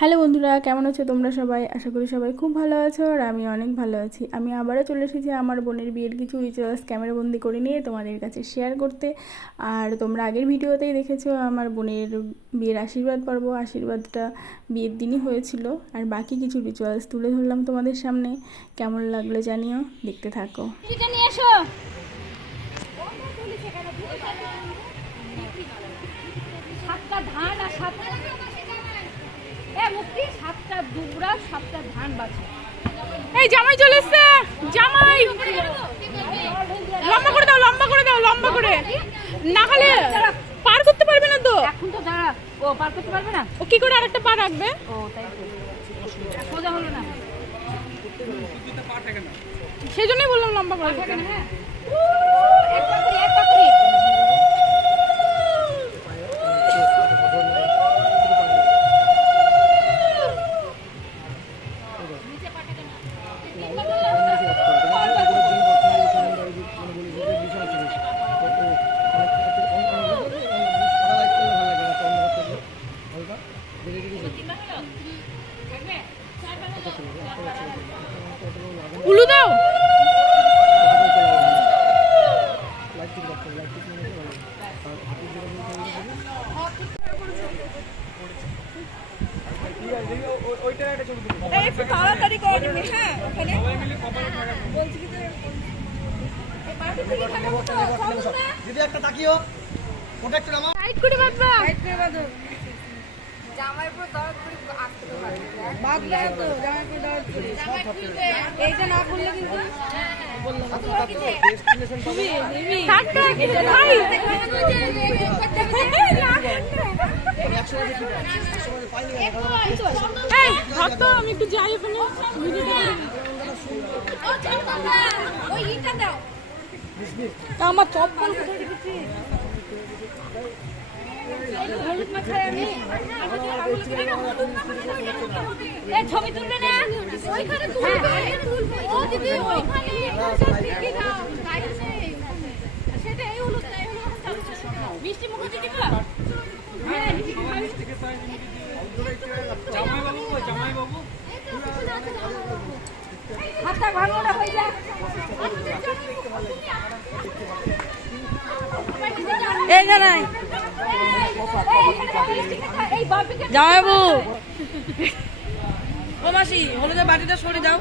Hello বন্ধুরা, কেমন আছো তোমরা সবাই? আশা করি সবাই খুব ভালো আছো আর আমি অনেক ভালো আছি। আমি আবারও চলে এসেছি আমার বোনের বিয়ের কিছু রিচুয়ালস ক্যামেরাবন্দি করে নিয়ে তোমাদের কাছে শেয়ার করতে। আর তোমরা আগের ভিডিওতেই দেখেছো আমার বোনের বিয়ের আশীর্বাদ পর্ব। আশীর্বাদটা বিয়ের দিনই হয়েছিল, আর বাকি কিছু রিচুয়ালস তুলে ধরলাম তোমাদের সামনে। কেমন লাগলো জানিও, দেখতে থাকো। এই জামাই চলে এসছে, জামাই লম্বা করে দাও, লম্বা করে দাও, লম্বা করে, না হলে পার করতে পারবে না তো। এখন তো দাঁড়া, ও পার করতে পারবে না। ও কি করে আরেকটা পা রাখবে? ও তাই তো, সোজা হলো না, সেই জন্যই বললাম লম্বা করে দিতে। হ্যাঁ এক পাকড়ি উলু দাও। একটু তাড়াতাড়ি করে নিবি। হ্যাঁ ওখানে বলছি কি দিদি একটা তাকিও, প্রোটেক্টর নামাও, টাইট করে বাঁধবা। জামাই পুরো দরদ করে আসতে তো পারে, বাঁধবে তো জামাই পুরো দরদ করে। এইটা না করলে কিন্তু থাকতে এটা ভাই এই ধর তো, আমি একটু যাই ওখানে ওই ইটা দাও। আমার চপ্পল কোথায় রেখেছি? হলুদ মাখায় আমি এই ছবি তুলবে না, ওইখানে তুলবে, ও দিদি ওইখানে ঠিকই দাও, সেটা এই হলুদ না, এই হলুদ মিষ্টি মুখ দিদি দিবা। হ্যাঁ জামাই বাবু হাতটা ভাঙোটা হয়ে যায়। এইখানে জামাইবাবু, ও মাসি হলুদের বাটিটা সরে দাও।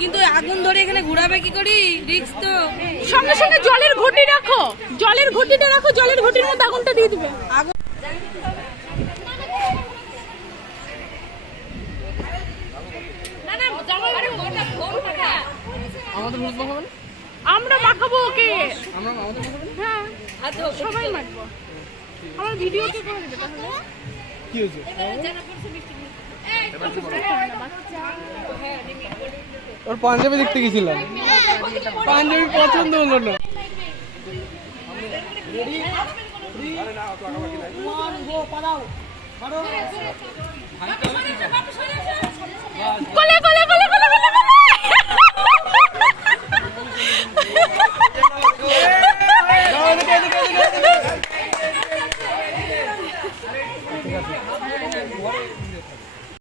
কিন্তু আগুন ধরে এখানে ঘুরাবে কি করি? রিস্ক তো। সঙ্গে সঙ্গে জলের ঘটি রাখো, জলের ঘটিটা রাখো, জলের ঘটির মধ্যে আগুনটা দিয়ে দিবে। আগুন আমরা মাখাবো ওকে। হ্যাঁ সবাই মাখবো। আমার ভিডিও কে করে দিবে তাহলে? কি হয়েছে? ওর পাঞ্জাবি দেখতে গেছিলাম, পাঞ্জাবি পছন্দ হলো না। কোলে কোলে